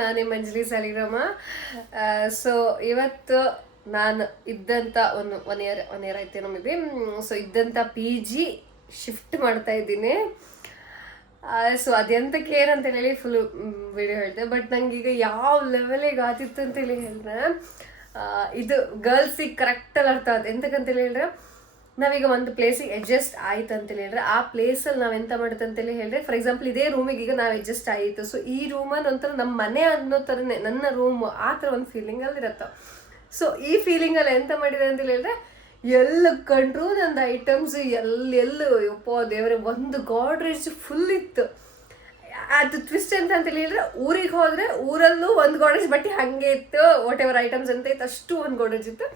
ನಾನೇ ಮಂಜಲಿ ಸಾಲಿಗ್ರಾಮ. ಸೊ ಇವತ್ತು ನಾನು ಇದ್ದಂಥ ಒನ್ ಇಯರ್ ಆಯ್ತೇನೋ ಮೇ ಬಿ. ಸೊ ಇದ್ದಂಥ PG ಶಿಫ್ಟ್ ಮಾಡ್ತಾ ಇದ್ದೀನಿ. ಸೊ ಅದೆಂತಕ್ಕೆ ಏನಂತ ಹೇಳಿ ಫುಲ್ ವಿಡಿಯೋ ಹೇಳಿದೆ. ಬಟ್ ನಂಗೀಗ ಯಾವ ಲೆವೆಲಿಗೆ ಆತಿತ್ತು ಅಂತೇಳಿ ಹೇಳಿದ್ರೆ, ಇದು ಗರ್ಲ್ಸಿಗೆ ಕರೆಕ್ಟಲ್ಲಿ ಅರ್ಥ ಆಗುತ್ತೆ. ಎಂತಕ್ಕಂತೇಳಿ ಹೇಳಿದ್ರೆ, ನಾವೀಗ ಒಂದು ಪ್ಲೇಸಿಗೆ ಅಡ್ಜಸ್ಟ್ ಆಯ್ತು ಅಂತೇಳಿ ಹೇಳಿದ್ರೆ, ಆ ಪ್ಲೇಸಲ್ಲಿ ನಾವು ಎಂತ ಮಾಡುತ್ತೆ ಅಂತೇಳಿ ಹೇಳಿದ್ರೆ, ಫಾರ್ ಎಕ್ಸಾಂಪಲ್ ಇದೇ ರೂಮಿಗೆ ಈಗ ನಾವು ಅಡ್ಜಸ್ಟ್ ಆಯಿತು. ಸೊ ಈ ರೂಮಲ್ಲಿ ಒಂಥರ ನಮ್ಮ ಮನೆ ಅನ್ನೋ ಥರನೇ, ನನ್ನ ರೂಮ್ ಆ ಥರ ಒಂದು ಫೀಲಿಂಗಲ್ಲಿ ಇರುತ್ತೆ. ಸೊ ಈ ಫೀಲಿಂಗಲ್ಲಿ ಎಂತ ಮಾಡಿದೆ ಅಂತೇಳಿ ಹೇಳಿದ್ರೆ, ಎಲ್ಲ ಕಂಡ್ರು ನಂದು ಐಟಮ್ಸ್ ಎಲ್ಲೆಲ್ಲೂ ಯಪ್ಪ ದೇವರೇ, ಒಂದು ಗಾಡ್ರೇಜ್ ಫುಲ್ ಇತ್ತು. ಅದು ಟ್ವಿಸ್ಟ್ ಅಂತೇಳಿ ಹೇಳಿದ್ರೆ, ಊರಿಗೆ ಹೋದರೆ ಊರಲ್ಲೂ ಒಂದು ಗಾಡ್ರೇಜ್ ಬಟ್ಟೆ ಹಾಗೆ ಇತ್ತು, ವಾಟ್ ಎವರ್ ಐಟಮ್ಸ್ ಅಂತ ಇತ್ತು ಅಷ್ಟು ಒಂದು ಗಾಡ್ರೇಜ್ ಇತ್ತು.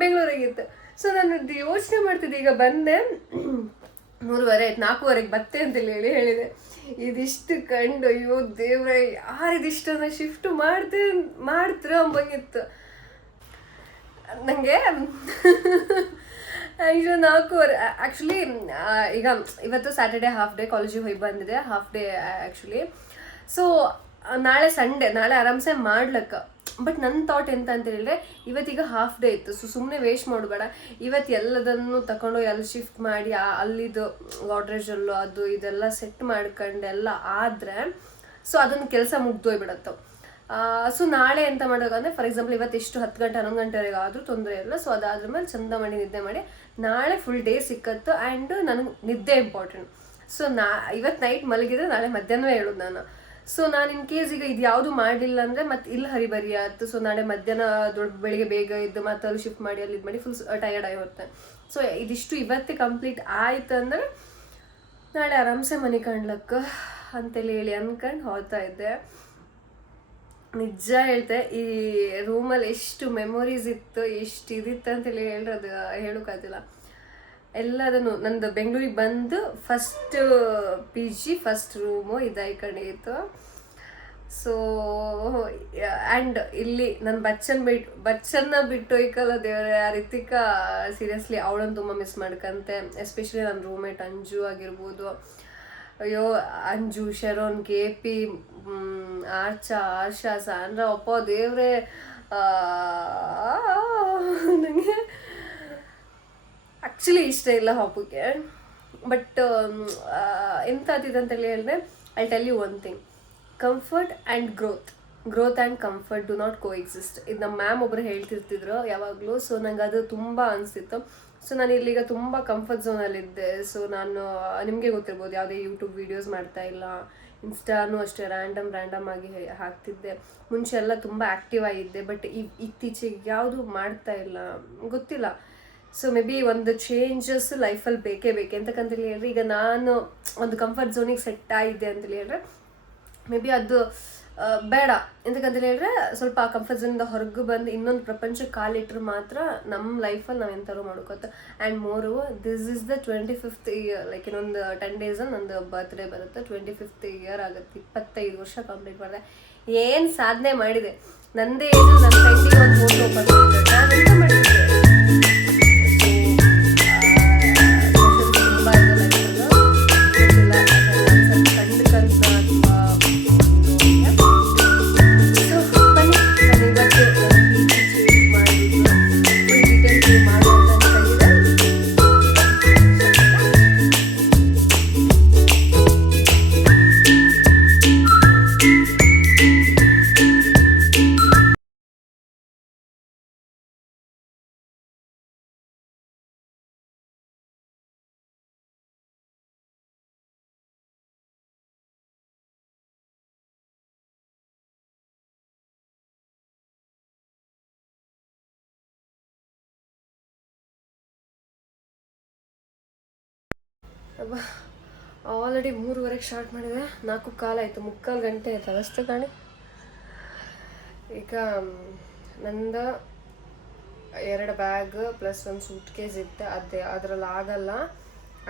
ಬೆಂಗಳೂರಿಗಿತ್ತು. ಸೊ ನಾನು ಯೋಚನೆ ಮಾಡ್ತಿದ್ದೆ, ಈಗ ಬಂದೆ 3:30 ಆಯ್ತು, 4:15 ಬತ್ತೆ ಅಂತೇಳಿ ಹೇಳಿದೆ. ಇದಿಷ್ಟು ಕಂಡು ಅಯ್ಯೋ ದೇವ್ರ, ಯಾರಿದಿಷ್ಟನ್ನು ಶಿಫ್ಟ್ ಮಾಡ್ತೀರ ಅಂಬಂಗಿತ್ತು ನನಗೆ. ಈಗ 4:15 ಆ್ಯಕ್ಚುಲಿ. ಈಗ ಇವತ್ತು ಸ್ಯಾಟರ್ಡೆ ಹಾಫ್ ಡೇ, ಕಾಲೇಜಿಗೆ ಹೋಗಿ ಬಂದಿದೆ ಹಾಫ್ ಡೇ ಆ್ಯಕ್ಚುಲಿ. ಸೊ ನಾಳೆ ಸಂಡೇ, ನಾಳೆ ಆರಾಮ್ಸೆ ಮಾಡ್ಲಕ್ಕ. ಬಟ್ ನನ್ನ ಥಾಟ್ ಎಂತ ಅಂತ ಹೇಳಿದ್ರೆ, ಇವತ್ತೀಗ ಹಾಫ್ ಡೇ ಇತ್ತು. ಸೊ ಸುಮ್ಮನೆ ವೇಸ್ಟ್ ಮಾಡಬೇಡ, ಇವತ್ತು ಎಲ್ಲದನ್ನು ತಗೊಂಡು ಎಲ್ಲ ಶಿಫ್ಟ್ ಮಾಡಿ ಅಲ್ಲಿದು ಗಾಡ್ರೇಜಲ್ಲೂ ಅದು ಇದೆಲ್ಲ ಸೆಟ್ ಮಾಡ್ಕೊಂಡೆಲ್ಲ ಆದರೆ, ಸೊ ಅದನ್ನು ಕೆಲಸ ಮುಗ್ದೋಗ್ಬಿಡತ್ತೆ. ಸೊ ನಾಳೆ ಎಂತ ಮಾಡೋದಂದರೆ, ಫಾರ್ ಎಕ್ಸಾಂಪಲ್ ಇವತ್ತು ಎಷ್ಟು 10 ಗಂಟೆ 11 ಗಂಟೆವರೆಗೆ ಆದರೂ ತೊಂದರೆ ಇಲ್ಲ. ಸೊ ಅದಾದ್ರ ಮೇಲೆ ಚಂದ ಮಾಡಿ ನಿದ್ದೆ ಮಾಡಿ ನಾಳೆ ಫುಲ್ ಡೇ ಸಿಕ್ಕತ್ತು. ಆ್ಯಂಡ್ ನನಗೆ ನಿದ್ದೆ ಇಂಪಾರ್ಟೆಂಟ್. ಸೊ ಇವತ್ತು ನೈಟ್ ಮಲಗಿದ್ರೆ ನಾಳೆ ಮಧ್ಯಾಹ್ನವೇ ಹೇಳೋದು ನಾನು. ಸೊ ನಾನು ಇನ್ ಕೇಸ್ ಈಗ ಇದು ಯಾವುದು ಮಾಡಲಿಲ್ಲ ಅಂದರೆ ಮತ್ತೆ ಇಲ್ಲಿ ಹರಿಬರಿ ಆಯ್ತು. ಸೊ ನಾಳೆ ಮಧ್ಯಾಹ್ನ ಬೆಳಿಗ್ಗೆ ಬೇಗ ಇದ್ದು ಮತ್ತೆ ಅಲ್ಲಿ ಶಿಫ್ಟ್ ಮಾಡಿ ಅಲ್ಲಿ ಇದು ಮಾಡಿ ಫುಲ್ ಟಯರ್ಡ್ ಆಗಿರುತ್ತೆ. ಸೊ ಇದಿಷ್ಟು ಇವತ್ತೇ ಕಂಪ್ಲೀಟ್ ಆಯ್ತು ಅಂದರೆ ನಾಳೆ ಆರಾಮ್ಸೆ ಮನೆ ಕಾಣ್ಲಕ್ಕ ಅಂತೇಳಿ ಅನ್ಕೊಂಡು ಹೋಗ್ತಾ ಇದ್ದೆ. ನಿಜ ಹೇಳ್ತೆ, ಈ ರೂಮಲ್ಲಿ ಎಷ್ಟು ಮೆಮೊರೀಸ್ ಇತ್ತು, ಎಷ್ಟು ಇದಿತ್ತು ಅಂತೇಳಿ ಹೇಳೋದು ಹೇಳೋಕ್ಕಾಗಿಲ್ಲ. ಎಲ್ಲದನ್ನು ನಂದು ಬೆಂಗಳೂರಿಗೆ ಬಂದು ಫಸ್ಟ್ PG ಫಸ್ಟ್ ರೂಮು ಇದಾಯ್ಕೊಂಡಿತ್ತು. ಸೊ ಆ್ಯಂಡ್ ಇಲ್ಲಿ ನನ್ನ ಬಚ್ಚನ್ನ ಬಿಟ್ಟು ಹೋಯ್ಕಲ್ಲ ದೇವರೇ, ಆ ರಿತಿಕಾ ಸೀರಿಯಸ್ಲಿ ಅವಳನ್ನು ತುಂಬ ಮಿಸ್ ಮಾಡ್ಕಂತೆ. ಎಸ್ಪೆಷಲಿ ನನ್ನ ರೂಮ್ಮೇಟ್ ಅಂಜು ಆಗಿರ್ಬೋದು. ಅಯ್ಯೋ ಅಂಜು, ಶರೋನ್, KP, ಆರ್ಷಾ, ಸಾಂಡ್ರಾ, ಅಪ್ಪ ದೇವ್ರೆ, ನನಗೆ ಆ್ಯಕ್ಚುಲಿ ಇಷ್ಟ ಇಲ್ಲ ಹಾಪಕ್ಕೆ. ಬಟ್ ಎಂತ ಆತಿದೆ ಅಂತೇಳಿ ಹೇಳಿದ್ರೆ, I tell you one thing, comfort and growth and comfort do not coexist. ಇದು ನಮ್ಮ ಮ್ಯಾಮ್ ಒಬ್ಬರು ಹೇಳ್ತಿರ್ತಿದ್ರು ಯಾವಾಗಲೂ. ಸೊ ನಂಗೆ ಅದು ತುಂಬ ಅನಿಸ್ತಿತ್ತು. ಸೊ ನಾನು ಇಲ್ಲಿಗ ತುಂಬ ಕಂಫರ್ಟ್ ಝೋನಲ್ಲಿದ್ದೆ. ಸೊ ನಾನು ನಿಮಗೆ ಗೊತ್ತಿರ್ಬೋದು, ಯಾವುದೇ ಯೂಟ್ಯೂಬ್ ವೀಡಿಯೋಸ್ ಮಾಡ್ತಾ ಇಲ್ಲ, ಇನ್ಸ್ಟಾನು ಅಷ್ಟೇ ರ್ಯಾಂಡಮ್ ಆಗಿ ಹಾಕ್ತಿದ್ದೆ. ಮುಂಚೆ ಎಲ್ಲ ತುಂಬ ಆ್ಯಕ್ಟಿವ್ ಆಗಿದ್ದೆ. ಬಟ್ ಇತ್ತೀಚೆಗೆ ಯಾವುದು ಮಾಡ್ತಾ ಇಲ್ಲ, ಗೊತ್ತಿಲ್ಲ. ಸೊ ಮೇ ಬಿ ಒಂದು ಚೇಂಜಸ್ ಲೈಫಲ್ಲಿ ಬೇಕೇ ಎಂತಕ್ಕಂತೇಳಿ ಹೇಳಿದ್ರೆ, ಈಗ ನಾನು ಒಂದು ಕಂಫರ್ಟ್ ಝೋನಿಗೆ ಸೆಟ್ ಆಗಿದ್ದೆ ಅಂತೇಳಿ ಹೇಳಿದ್ರೆ, ಮೇ ಬಿ ಅದು ಬೇಡ. ಎಂತಕ್ಕಂತೇಳಿ ಹೇಳಿದ್ರೆ, ಸ್ವಲ್ಪ ಆ ಕಂಫರ್ಟ್ ಝೋನಿಂದ ಹೊರಗೆ ಬಂದು ಇನ್ನೊಂದು ಪ್ರಪಂಚಕ್ಕೆ ಕಾಲಿಟ್ರೆ ಮಾತ್ರ ನಮ್ಮ ಲೈಫಲ್ಲಿ ನಾವು ಎಂಥರೂ ಮಾಡ್ಕೋತ. And ಮೋರು this is the 25th year. Like ಇನ್ನೊಂದು 10 ಡೇಸಲ್ಲಿ ನಂದು ಬರ್ತ್ಡೇ ಬರುತ್ತೆ. 25th ಇಯರ್ ಆಗುತ್ತೆ. 25 ವರ್ಷ ಕಂಪ್ಲೀಟ್ ಮಾಡಿದೆ. ಏನು ಸಾಧನೆ ಮಾಡಿದೆ ನಂದೇ. ಏನು ನನ್ನ ಫ್ರೆಂಡಿಗೆ ಒಂದು ಫೋಟೋ ಓಪನ್ ಮಾಡಿದೆ, ನಾನು ಎಂತ ಮಾಡಿದ್ದೆ. ಆಲ್ರೆಡಿ 3:15 ಸ್ಟಾರ್ಟ್ ಮಾಡಿದೆ, 4:15 ಆಯಿತು, 3/4 ಗಂಟೆ ಆಯ್ತು ಅವಸ್ಥೆ ಕಾಣಿ. ಈಗ ನಂದು 2 ಬ್ಯಾಗ್ ಪ್ಲಸ್ ಒಂದು ಸೂಟ್ ಕೇಸ್ ಇತ್ತು, ಅದರಲ್ಲಿ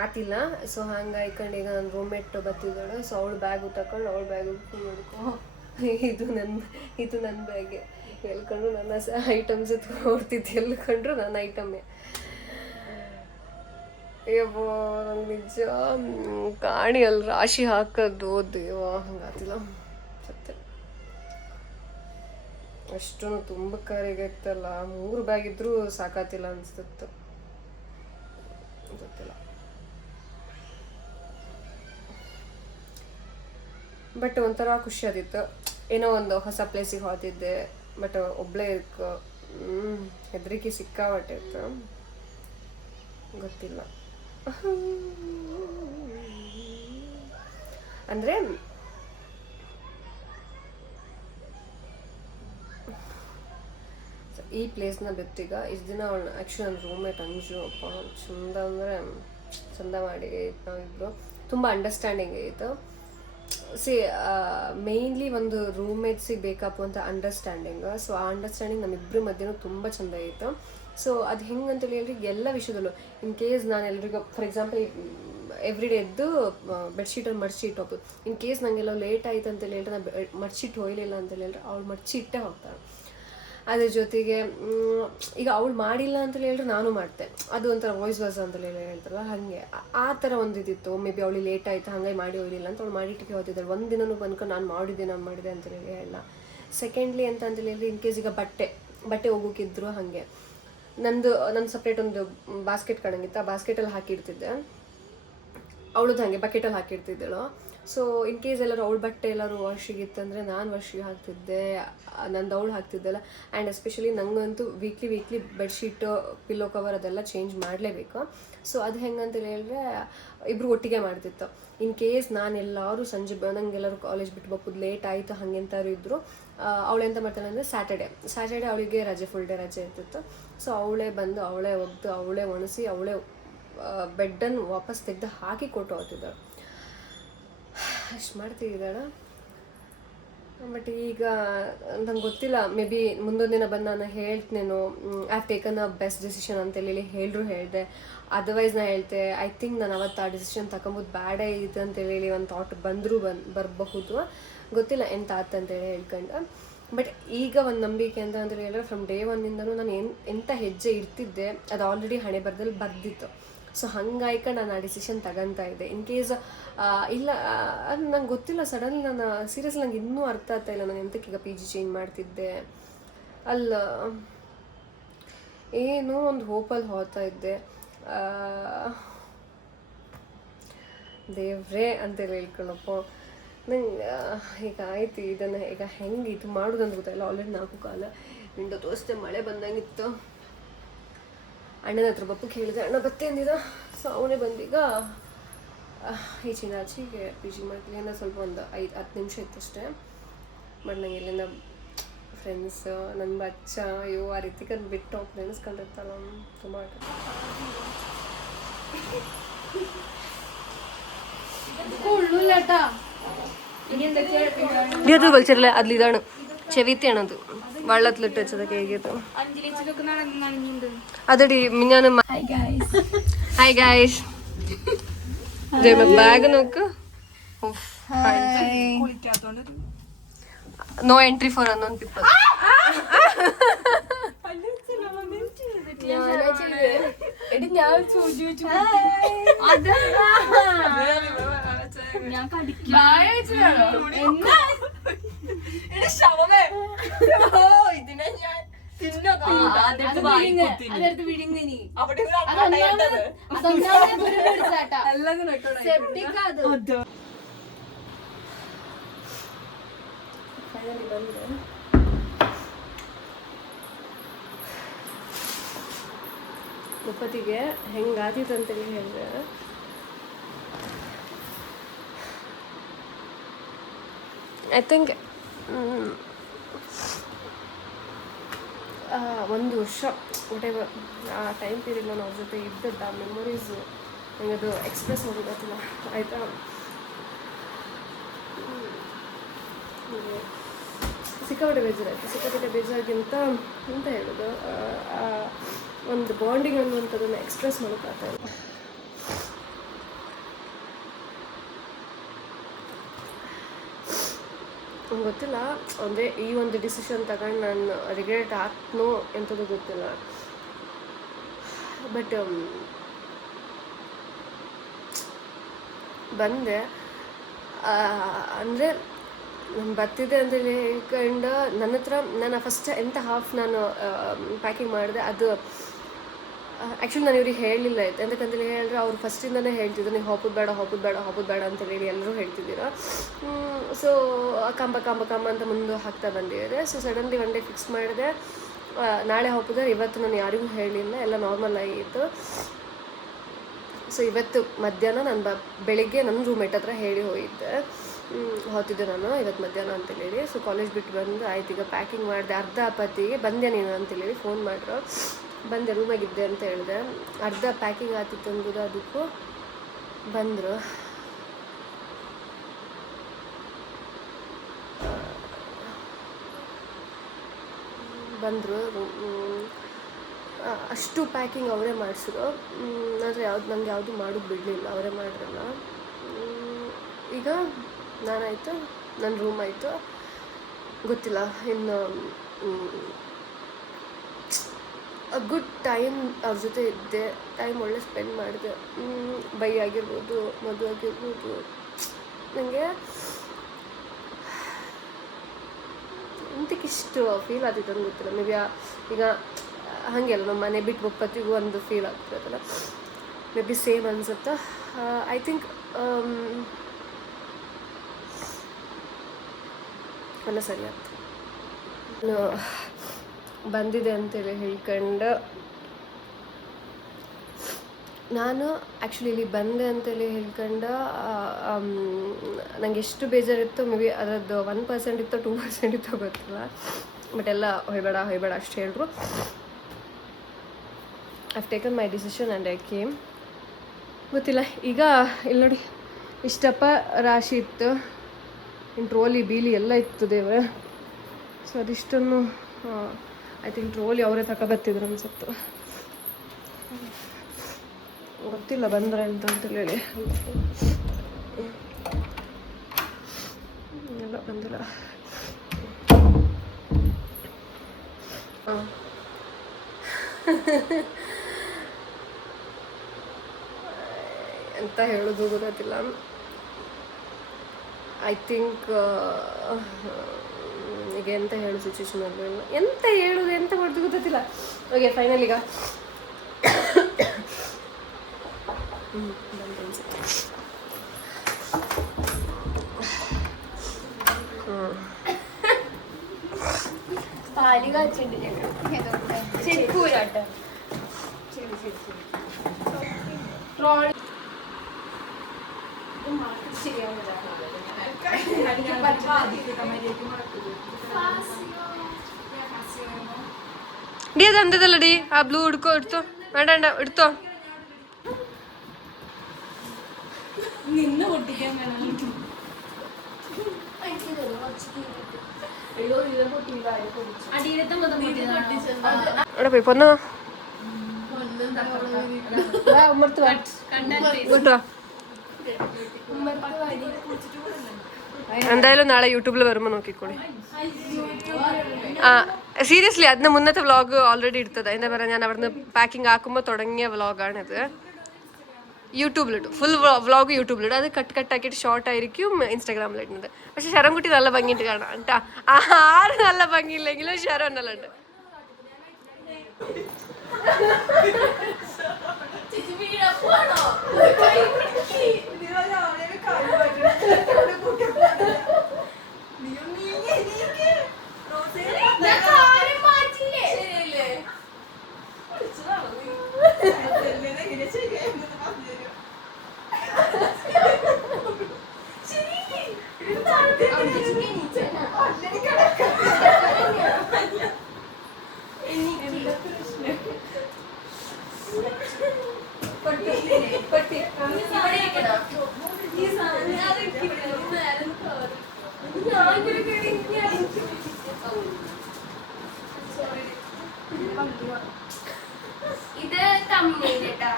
ಆತಿಲ್ಲ. ಸೊ ಹಂಗೆ ಆಯ್ಕೊಂಡು ಈಗ ನನ್ನ ರೂಮ್ಮೇಟ್ ಬತ್ತಿದ್ದಾಳೆ. ಸೊ ಅವಳು ಬ್ಯಾಗು ತಗೊಂಡು ಅವಳ ಬ್ಯಾಗು ನೋಡ್ಕೊ, ಇದು ನನ್ನ ಬ್ಯಾಗೆ ಎಲ್ಕೊಂಡ್ರು ನನ್ನ ಐಟಮ್ಸ್ ಹೊಡ್ತಿದ್ದು, ಎಲ್ಕೊಂಡ್ರು ನನ್ನ ಐಟಮ್ಮೇ. ಅಯ್ಯಬ್ಬೋ ನಂಗೆ ನಿಜ ಕಾಣಿ ಅಲ್ಲಿ ರಾಶಿ ಹಾಕೋದು ದೇವ ಹಂಗಾತಿಲ್ಲ ಸತ್ಯ. ಅಷ್ಟೊಂದು ತುಂಬ ಕರಿಗೈತಲ್ಲ, 3 ಬ್ಯಾಗ್ ಇದ್ರೂ ಸಾಕಾತಿಲ್ಲ ಅನಿಸ್ತಿತ್ತು. ಗೊತ್ತಿಲ್ಲ, ಬಟ್ ಒಂಥರ ಖುಷಿ ಆದಿತ್ತು. ಏನೋ ಒಂದು ಹೊಸ ಪ್ಲೇಸಿಗೆ ಹೋಗ್ತಿದ್ದೆ, ಬಟ್ ಒಬ್ಬಳೇ ಇರ್ಕ ಹೆದರಿಕೆ ಸಿಕ್ಕಾಬಟ್ಟೆ ಇತ್ತು. ಗೊತ್ತಿಲ್ಲ ಅಂದರೆ ಈ ಪ್ಲೇಸ್ನ ಬಿತ್ತೀಗ ಇಷ್ಟು ದಿನ ಅವಳು ಆ್ಯಕ್ಚುಲಿ ನನ್ನ ರೂಮ್ಮೇಟ್ ಅಂಜು ಅಪ್ಪ ಚಂದ ಅಂದರೆ ಚಂದ ಮಾಡಿ ನಾವಿಬ್ಬರು ತುಂಬ ಅಂಡರ್ಸ್ಟ್ಯಾಂಡಿಂಗ್ ಇತ್ತು. ಮೇಯ್ನ್ಲಿ ಒಂದು ರೂಮ್ಮೇಟ್ಸಿಗೆ ಬೇಕಪ್ಪ ಅಂತ ಅಂಡರ್ಸ್ಟ್ಯಾಂಡಿಂಗ್. ಸೊ ಆ ಅಂಡರ್ಸ್ಟ್ಯಾಂಡಿಂಗ್ ನಮ್ಮಿಬ್ಬರ ಮಧ್ಯೆನೂ ತುಂಬ ಚಂದ ಇತ್ತು. ಸೊ ಅದು ಹೆಂಗೆ ಅಂತೇಳಿ ಹೇಳ್ರಿ, ಎಲ್ಲ ವಿಷಯದಲ್ಲೂ ಇನ್ ಕೇಸ್ ನಾನು ಎಲ್ರಿಗೂ ಫಾರ್ ಎಕ್ಸಾಂಪಲ್ ಎವ್ರಿ ಡೇ ಎದ್ದು ಬೆಡ್ಶೀಟಲ್ಲಿ ಮಡ್ಚಿ ಇಟ್ಟೋಗ್ತು. ಇನ್ ಕೇಸ್ ನನಗೆಲ್ಲ ಲೇಟ್ ಆಯ್ತು ಅಂತೇಳಿ ಹೇಳ್ರೆ, ನಾನು ಮಡ್ಚಿಟ್ಟು ಹೋಗಲಿಲ್ಲ ಅಂತೇಳಿ ಹೇಳ್ರೆ ಅವಳು ಮಡ್ಚಿ ಇಟ್ಟೇ ಹೋಗ್ತಾಳೆ. ಅದ್ರ ಜೊತೆಗೆ ಈಗ ಅವಳು ಮಾಡಿಲ್ಲ ಅಂತೇಳಿ ಹೇಳ್ರೆ ನಾನು ಮಾಡ್ತೆ, ಅದು ಒಂಥರ ವಾಯ್ಸ್ ವಾಸ್ ಅಂತೇಳಿ ಹೇಳ್ತಾರಲ್ಲ ಹಾಗೆ ಆ ಥರ ಒಂದು ಇದಿತ್ತು. ಮೇ ಬಿ ಅವಳು ಲೇಟ್ ಆಯಿತು ಹಾಗಾಗಿ ಮಾಡಿ ಹೋಗಲಿಲ್ಲ ಅಂತ ಅವಳು ಮಾಡಿಟ್ಟಿಗೆ ಹೋಗ್ತಿದ್ದಾಳೆ. ಒಂದು ದಿನನೂ ಬಂದ್ಕೊಂಡು ನಾನು ಮಾಡಿದೆ ಅಂತೇಳಿ ಹೇಳ. ಸೆಕೆಂಡ್ಲಿ ಅಂತ ಅಂತೇಳಿ ಹೇಳಿದ್ರೆ, ಇನ್ ಕೇಸ್ ಈಗ ಬಟ್ಟೆ ಹೋಗೋಕ್ಕಿದ್ರು ಹಾಗೆ ನಂದು ಸಪ್ರೇಟ್ ಒಂದು ಬಾಸ್ಕೆಟ್ ಕಣಂಗಿತ್ತು, ಆ ಬಾಸ್ಕೆಟಲ್ಲಿ ಹಾಕಿಡ್ತಿದ್ದೆ. ಅವಳದ್ದು ಹಾಗೆ ಬಕೆಟಲ್ಲಿ ಹಾಕಿಡ್ತಿದ್ದಳು. ಸೊ ಇನ್ ಕೇಸ್ ಎಲ್ಲರೂ ಅವಳ ಬಟ್ಟೆ ಎಲ್ಲರೂ ವಾಶಿಗಿತ್ತಂದರೆ ನಾನು ವಾಶಿಗೆ ಹಾಕ್ತಿದ್ದೆ, ನಂದು ಅವಳು ಹಾಕ್ತಿದ್ದೆಲ್ಲ. ಆ್ಯಂಡ್ ಎಸ್ಪೆಷಲಿ ನನಗಂತೂ ವೀಕ್ಲಿ ಬೆಡ್ಶೀಟು ಪಿಲ್ಲೋ ಕವರ್ ಅದೆಲ್ಲ ಚೇಂಜ್ ಮಾಡಲೇಬೇಕು. ಸೊ ಅದು ಹೆಂಗಂತೇಳಿ ಹೇಳಿದ್ರೆ ಇಬ್ಬರು ಒಟ್ಟಿಗೆ ಮಾಡ್ತಿತ್ತು. ಇನ್ ಕೇಸ್ ನಾನೆಲ್ಲರೂ ಸಂಜೆ ನಂಗೆಲ್ಲರೂ ಕಾಲೇಜ್ ಬಿಟ್ಟು ಬಪ್ಪುದು ಲೇಟ್ ಆಯಿತು ಹಾಗೆಂತಾರು ಇದ್ದರು, ಅವಳು ಎಂತ ಮಾಡ್ತಾಳೆ ಅಂದರೆ ಸ್ಯಾಟರ್ಡೆ ಅವಳಿಗೆ ಫುಲ್ ಡೇ ರಜೆ ಇರ್ತಿತ್ತು. ಸೊ ಅವಳೇ ಬಂದು ಅವಳೇ ಒಗ್ದು ಅವಳೇ ಒಣಸಿ ಅವಳೇ ಬೆಡ್ಡನ್ನು ವಾಪಸ್ ತೆಗೆದು ಹಾಕಿ ಕೊಟ್ಟು ಹೋಗ್ತಿದ್ದಾಳೆ. ಅಷ್ಟು ಮಾಡ್ತಿದ್ದಾಳೆ. ಬಟ್ ಈಗ ನಂಗೆ ಗೊತ್ತಿಲ್ಲ, ಮೇ ಬಿ ಮುಂದೊಂದು ದಿನ ಬಂದು ನಾನು ಹೇಳ್ತೇನೋ I have taken a best decision ಅಂತೇಳಿ ಹೇಳಿದೆ. ಅದರ್ವೈಸ್ ನಾನು ಹೇಳ್ತೆ ಐ ಥಿಂಕ್ ನಾನು ಅವತ್ತು ಆ ಡಿಸಿಷನ್ ತಗೊಂಬೋದು ಬ್ಯಾಡೇ ಇದೆ ಅಂತೇಳಿ ಒಂದು ಥಾಟ್ ಬರಬಹುದು. ಗೊತ್ತಿಲ್ಲ ಎಂತ ಆತಂತೇಳಿ ಹೇಳ್ಕೊಂಡು. ಬಟ್ ಈಗ ಒಂದು ನಂಬಿಕೆ ಅಂತ ಹೇಳಿದ್ರೆ ಫ್ರಮ್ ಡೇ ಒನ್ನಿಂದನೂ ನಾನು ಎಂಥ ಹೆಜ್ಜೆ ಇರ್ತಿದ್ದೆ ಅದು ಆಲ್ರೆಡಿ ಹಣೆ ಬರದಲ್ಲಿ ಬರ್ದಿತ್ತು. ಸೊ ಹಂಗಾಯ್ಕ ನಾನು ಆ ಡಿಸಿಷನ್ ತಗೊಂತ ಇದ್ದೆ. ಇನ್ ಕೇಸ್ ಇಲ್ಲ ಅದು ನಂಗೆ ಗೊತ್ತಿಲ್ಲ, ಸಡನ್ಲಿ ನಾನು ಸೀರಿಯಸ್ಲಿ ನಂಗೆ ಇನ್ನೂ ಅರ್ಥ ಆಗ್ತಾ ಇಲ್ಲ ನಾನು ಎಂತಕ್ಕೆ ಈಗ PG ಚೇಂಜ್ ಮಾಡ್ತಿದ್ದೆ. ಅಲ್ಲ ಏನೋ ಒಂದು ಹೋಪಲ್ಲಿ ಹೋಗ್ತಾ ಇದ್ದೆ. ದೇವ್ರೇ ಅಂತೇಳಿ ಹೇಳ್ಕೊಳ್ಳಪ್ಪ. ನಂಗೆ ಈಗ ಆಯ್ತು, ಇದನ್ನು ಈಗ ಹೆಂಗೆ ಇದು ಮಾಡೋದಂತ ಗೊತ್ತಾಯಿಲ್ಲ. ಆಲ್ರೆಡಿ 4 ಕಾಲ ವಿಂಡೋ ತೋರಿಸ್ದೆ, ಮಳೆ ಬಂದಂಗಿತ್ತು. ಅಣ್ಣನ ಹತ್ರ ಬಪ್ಪು ಕೇಳಿದೆ, ಅಣ್ಣ ಬತ್ತೆ ಅಂದಿದ. ಸೊ ಅವನೇ ಬಂದೀಗ ಆಚೆಗೆ PG ಮಾಡ್ತೀನಿ. ಏನೋ ಸ್ವಲ್ಪ ಒಂದು 5-10 ನಿಮಿಷ ಇತ್ತು ಅಷ್ಟೇ. ಬಟ್ ನಂಗೆ ಇಲ್ಲಿಂದ ಫ್ರೆಂಡ್ಸ್ ನನ್ನ ಬಚ್ಚ ಅಯ್ಯೋ ಆ ರೀತಿ ಬಿಟ್ಟು ಹೋಗಿ ನೆನೆಸ್ಕೊಂಡಿರ್ತಾರ ತುಂಬ ഇത് വിളിച്ചിട്ടില്ല അതിലിതാണ് ചെവിത്തിയാണത് വെള്ളത്തിലിട്ട് വെച്ചത് കേക്കിയത് അതടി ഞാൻ ഹായ് ഗായ്സ് ബാഗ് നോക്ക് no entry for unknown people ಮುಪ್ಪತ್ತಿಗೆ ಹೆಂಗಾತಿತ್ತು ಅಂತೇಳಿ ಹೇಳಿದ್ರೆ ಐ ಥಿಂಕ್ 1 ವರ್ಷ ವಾಟೆವರ್ ಆ ಟೈಮ್ ಪೀರಿಯಡ್ ನಾನು ಅವ್ರ ಜೊತೆ ಇದ್ದದ್ದು ಆ ಮೆಮೊರೀಸು ನನಗೆ ಅದು ಎಕ್ಸ್ಪ್ರೆಸ್ ಮಾಡೋದಿಲ್ಲ ಆಯಿತಾ. ಸಿಕ್ಕಾಪಟ್ಟೆ ಬೇಜಾರಾಗಿಂತ ಅಂತ ಹೇಳೋದು ಒಂದು ಬಾಂಡಿಂಗ್ ಅನ್ನುವಂಥದ್ದನ್ನು ಎಕ್ಸ್ಪ್ರೆಸ್ ಮಾಡೋಕ್ಕಾಗ್ತಾ ಇಲ್ಲ. ಗೊತ್ತಿಲ್ಲ ಅಂದರೆ ಈ ಒಂದು ಡಿಸಿಷನ್ ತಗೊಂಡು ನಾನು ರಿಗ್ರೆಟ್ ಆಗ್ತನೋ ಎಂಥದ್ದು ಗೊತ್ತಿಲ್ಲ. ಬಟ್ ಬಂದೆ ಅಂದರೆ ನಾನು ಬರ್ತಿದ್ದೆ ಅಂತೇಳಿ ಹೇಳ್ಕೊಂಡು ನನ್ನ ಹತ್ರ ನಾನು ಫಸ್ಟ್ ಎಂತ ಹಾಫ್ ನಾನು ಪ್ಯಾಕಿಂಗ್ ಮಾಡಿದೆ ಅದು ಆ್ಯಕ್ಚುಲಿ ನಾನು ಇವ್ರಿಗೆ ಹೇಳಲಿಲ್ಲ ಆಯ್ತು ಎಂತಕ್ಕಂತೇಳಿ ಹೇಳಿದ್ರೆ ಅವ್ರು ಫಸ್ಟಿಂದನೇ ಹೇಳ್ತಿದ್ರು ನೀವು ಹೋಗೋದು ಬೇಡ ಅಂತೇಳಿ ಎಲ್ಲರೂ ಹೇಳ್ತಿದ್ದೀರ. ಸೊ ಕಂಬ ಅಂತ ಮುಂದೆ ಹಾಕ್ತಾ ಬಂದಿದೆ. So suddenly one day fix ಮಾಡಿದೆ, ನಾಳೆ ಹೋಗೋದಾರೆ. ಇವತ್ತು ನಾನು ಯಾರಿಗೂ ಹೇಳಲಿಲ್ಲ, ಎಲ್ಲ ನಾರ್ಮಲ್ ಆಗಿತ್ತು. ಸೊ ಇವತ್ತು ಮಧ್ಯಾಹ್ನ ನಾನು ಬೆಳಿಗ್ಗೆ ನನ್ನ ರೂಮ್ಮೇಟ್ ಹತ್ರ ಹೇಳಿ ಹೋಗ್ತಿದ್ದೆ ನಾನು ಇವತ್ತು ಮಧ್ಯಾಹ್ನ ಅಂತೇಳಿ. ಸೊ ಕಾಲೇಜ್ ಬಿಟ್ಟು ಬಂದು ಆಯ್ತು ಈಗ ಪ್ಯಾಕಿಂಗ್ ಮಾಡಿದೆ. ಅರ್ಧ ಅಪತ್ತಿಗೆ ಬಂದೆ ನೀನು ಅಂತೇಳಿ ಫೋನ್ ಮಾಡ್ರು. ಬಂದೆ, ರೂಮಾಗಿದ್ದೆ ಅಂತ ಹೇಳಿದೆ. ಅರ್ಧ ಪ್ಯಾಕಿಂಗ್ ಆಗ್ತಿತ್ತು ಅಂದ್ಬಿಟ್ಟು ಅದಕ್ಕೂ ಬಂದರು. ಅಷ್ಟು ಪ್ಯಾಕಿಂಗ್ ಅವರೇ ಮಾಡಿಸಿದ್ರು. ಆದರೆ ನಂಗೆ ಯಾವುದು ಮಾಡೋದು ಬಿಡಲಿಲ್ಲ, ಅವರೇ ಮಾಡಿರಲ್ಲ. ಈಗ ನಾನಾಯಿತು, ನನ್ನ ರೂಮ್ ಆಯಿತು, ಗೊತ್ತಿಲ್ಲ ಇನ್ನು ಗುಡ್ ಟೈಮ್ ಅವ್ರ ಜೊತೆ ಇದ್ದೆ. ಟೈಮ್ ಒಳ್ಳೆ ಸ್ಪೆಂಡ್ ಮಾಡಿದೆ. ಬೈ ಆಗಿರ್ಬೋದು, ಮದುವೆ ಆಗಿರ್ಬೋದು. ನನಗೆ ಎಂತಕ್ಕಿಷ್ಟು ಫೀಲ್ ಆಗ್ತಿತ್ತು ಅಂತ ಗೊತ್ತಿಲ್ಲ. ಮೇ ಬಿ ಈಗ ಹಾಗೆ ಅಲ್ಲ, ನಮ್ಮ ಮನೆ ಬಿಟ್ಟು ಒಪ್ಪತ್ತಿಗೂ ಒಂದು ಫೀಲ್ ಆಗ್ತಿರತ್ತಲ್ಲ, ಮೇ ಬಿ ಸೇಮ್ ಅನ್ಸುತ್ತೆ. ಐ ಥಿಂಕ್ ಎಲ್ಲ ಸರಿ ಆಗ್ತದೆ. ಬಂದಿದೆ ಅಂತೇಳಿ ಹೇಳ್ಕೊಂಡು ನಾನು ಆ್ಯಕ್ಚುಲಿ ಇಲ್ಲಿ ಬಂದೆ ಅಂತೇಳಿ ಹೇಳ್ಕೊಂಡು ನನಗೆ ಎಷ್ಟು ಬೇಜಾರಿತ್ತು, ಮೇ ಬಿ ಅದರದ್ದು 1% ಇತ್ತೋ 2% ಇತ್ತೋ ಗೊತ್ತಿಲ್ಲ. ಬಟ್ ಎಲ್ಲ ಹೊಯ್ಬೇಡ ಅಷ್ಟು ಹೇಳಿದ್ರು. I have taken my decision and I came. ಗೊತ್ತಿಲ್ಲ ಈಗ ಇಲ್ಲಿ ನೋಡಿ, ಇಷ್ಟಪ್ಪ ರಾಶಿ ಇತ್ತು, ಇನ್ನು ಟ್ರೋಲಿ ಬೀಲಿ ಎಲ್ಲ ಇತ್ತು ದೇವ್ರೆ. ಸೊ ಅದಿಷ್ಟನ್ನು ಐ ಥಿಂಕ್ ಟ್ರೋಲಿ ಅವರೇ ತಗೊಬತ್ತಿದ್ರು ಅನ್ಸುತ್ತೆ, ಗೊತ್ತಿಲ್ಲ ಬಂದ್ರೆ ಅಂತೇಳಿ ಎಲ್ಲ ಬಂದಿಲ್ಲ. ಎಂತ ಹೇಳೋದು ಗೊತ್ತಿಲ್ಲ. ಐ ಥಿಂಕ್ ಈಗ ಎಂತ ಹೇಳೋ ಸಿಚುವೇಶನ್ ಆಗಲಿಲ್ಲ, ಎಂತ ಹೇಳೋದು ಎಂತ ಮಾಡೋದು ಗೊತ್ತಿಲ್ಲ. ಓಕೆ ಫೈನಲ್ ಈಗ ಡಿ ಅದು ಅಂದದಲ್ಲ ಡಿ, ಆ ಬ್ಲೂ ಇಡ್ತೋ ಬೇಡ ಇಡ್ತೋ. പൊന്നോ എന്തായാലും നാളെ യൂട്യൂബിൽ വരുമ്പോൾ നോക്കിക്കോളി. സീരിയസ്ലി അതിന് മുന്നത്തെ വ്ളോഗ് ഓൾറെഡി എടുത്തത്. എന്താ പറയുക, ഞാൻ അവിടുന്ന് പാക്കിംഗ് ആക്കുമ്പോൾ തുടങ്ങിയ വ്ളോഗാണിത്. യൂട്യൂബിലിട്ടു, ഫുൾ വ്ളോഗ് യൂട്യൂബിലിടും. അത് കട്ടാക്കിയിട്ട് ഷോർട്ട് ആയിരിക്കും ഇൻസ്റ്റാഗ്രാമിലിടുന്നത്. പക്ഷെ ശരംകുട്ടി നല്ല ഭംഗിയിട്ട് കാണാം കേട്ടാ. ആര് നല്ല ഭംഗിയില്ലെങ്കിലും ശരം നല്ല ഉണ്ട്. ഇത് തമ്മിലേട്ടാ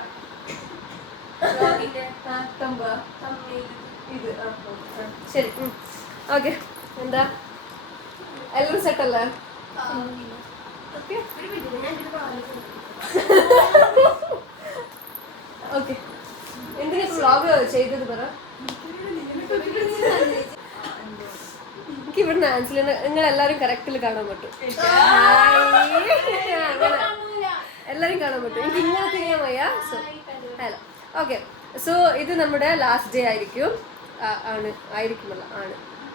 ശരി ഓക്കെ. എന്താ എല്ലാവരും സെറ്റല്ലേ? ഓക്കെ, എന്തിനാ വ്ളോഗ് ചെയ്തത് പറ. എനിക്ക് ഇവിടുന്ന് ആൻസിലിനെ നിങ്ങൾ എല്ലാവരും കറക്റ്റിൽ കാണാൻ പറ്റും. എല്ലാവരും കാണാൻ പറ്റും. എനിക്ക് ഇങ്ങനെ തിരിയാൻ വയ്യ. So hello okay. സോ ഇത് നമ്മുടെ ലാസ്റ്റ് ഡേ ആയിരിക്കും. ಆಯ್ರಿಕುಮಲ್ಲ ആണ്.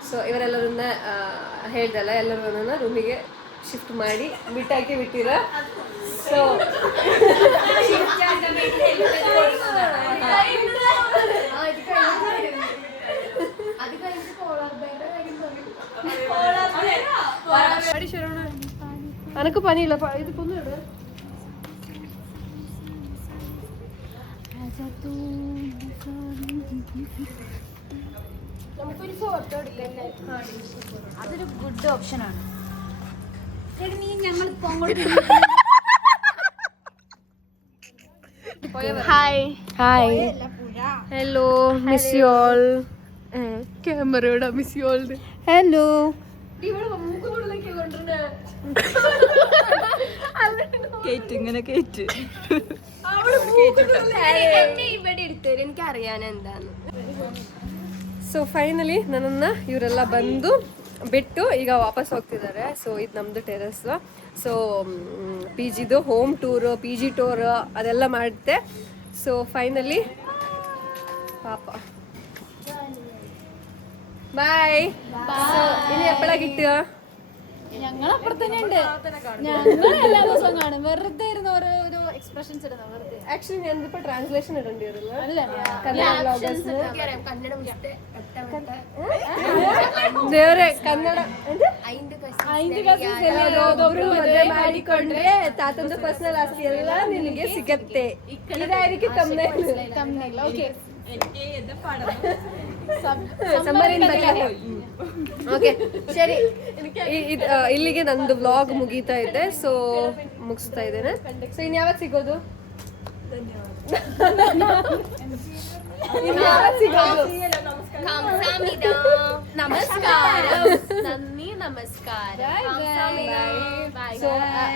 ಸೊ ಇವರೆಲ್ಲರನ್ನ ಹೇಳ್ದಲ್ಲ, ಎಲ್ಲರನ್ನ ರೂಮಿಗೆ ಶಿಫ್ಟ್ ಮಾಡಿ ಬಿಟ್ಟಾಕಿ ಬಿಟ್ಟಿರ. ಸೊ അനക്ക് പനിയില്ല, ഇത് പൊന്നിട. നമുക്കൊരു ഫോട്ടോ എടുക്കല്ലേ? അതൊരു ഗുഡ് ഓപ്ഷനാണ്. ഞങ്ങൾ hi hi hello miss you all. ക്യാമറയോടെ മിസ് യു ഓൾ. ഹലോ ഇങ്ങനെ കേറ്റ് ഇവിടെ എടുത്തരും, എനിക്ക് അറിയാൻ എന്താന്ന്. ಸೊ ಫೈನಲಿ ನನ್ನನ್ನು ಇವರೆಲ್ಲ ಬಂದು ಬಿಟ್ಟು ಈಗ ವಾಪಸ್ ಹೋಗ್ತಿದ್ದಾರೆ. ಸೊ ಇದು ನಮ್ಮದು ಟೆರೆಸ್. ಸೊ ಪಿ ಜಿದು home tour, P G tour ಅದೆಲ್ಲ ಮಾಡಿದೆ. ಸೊ ಫೈನಲಿ ಪಾಪ ಬಾಯ್. ഇനി എപ്പോഴാ കിട്ടുക? ഞങ്ങൾ അപ്പുറത്തന്നെ ഉണ്ട്. ഞങ്ങൾ എല്ലാ ദിവസവും കാണും. വെറുതെ ഇരുന്ന് ഓരോ എക്സ്പ്രഷൻസ് ഇടുന്ന വെറുതെ. ആക്ച്വലി ഞാൻ ഇതിപ്പോ ട്രാൻസ്ലേഷൻ ഇടേണ്ടി വരില്ല. ದೇವ್ರೆ ಕನ್ನಡ ಮದುವೆ ಮಾಡಿಕೊಂಡ್ರೆ ತಾತಂದು ಪರ್ಸನಲ್ ಆಸ್ತಿ ಎಲ್ಲ ನಿನಗೆ ಸಿಗತ್ತೆ. ಇದಾയിരിക്കും ತಮ್ಮನೇಲ್. ಓಕೆ ಓಕೆ ಸರಿ. ಇಲ್ಲಿಗೆ ನಂದು ವ್ಲಾಗ್ ಮುಗೀತಾ ಇದೆ. ಸೊ ಮುಗಿಸ್ತಾ ಇದ್ದೇನೆ. ಸೊ ಇನ್ ಯಾವಾಗ ಸಿಗೋದು? So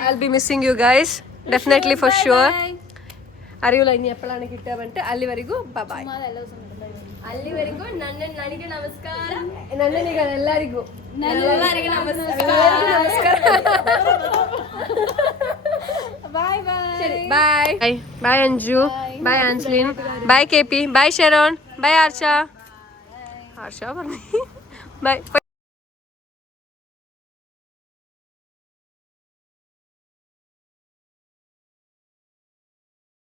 I'll be missing you guys definitely for sure. അറിയില്ല ഇനി എപ്പോഴാണ് കിട്ടുക. അಲ್ಲಿವರೆಗೂ ബൈ. ಅಲ್ಲಿವರೆಗೂ ನನಗೆ ನಮಸ್ಕಾರ. ನನ್ನನೀಗ ಎಲ್ಲರಿಗೂ ನಮಸ್ಕಾರ. ಬಾಯ್ ಬಾಯ್ ಬಾಯ್ ಬಾಯ್ ಅಂಜು, ಬಾಯ್ ಆನ್ಸ್ಲಿನ್, ಬಾಯ್ ಕೆಪಿ, ಬಾಯ್ ಶರಣ್, ಬಾಯ್ ಆರ್ಷಾ. ಆರ್ಷಾ ಬರ್ನಿ ಬಾಯ್.